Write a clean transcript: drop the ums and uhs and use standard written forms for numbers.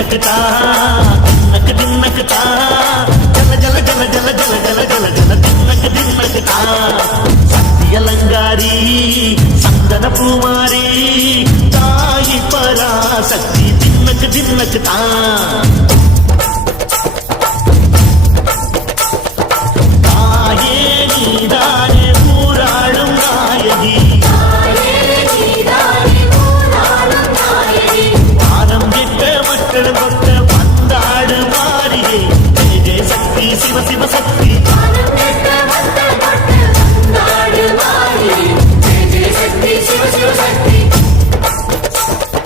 தின்னக்குதா தின்னக்குதா ஜல ஜல ஜல ஜல ஜல ஜல ஜல ஜல தின்னக்குதா சக்தி அலங்காரி சந்தன பூமாரி தாயி பராசக்தி தின்னக்குதா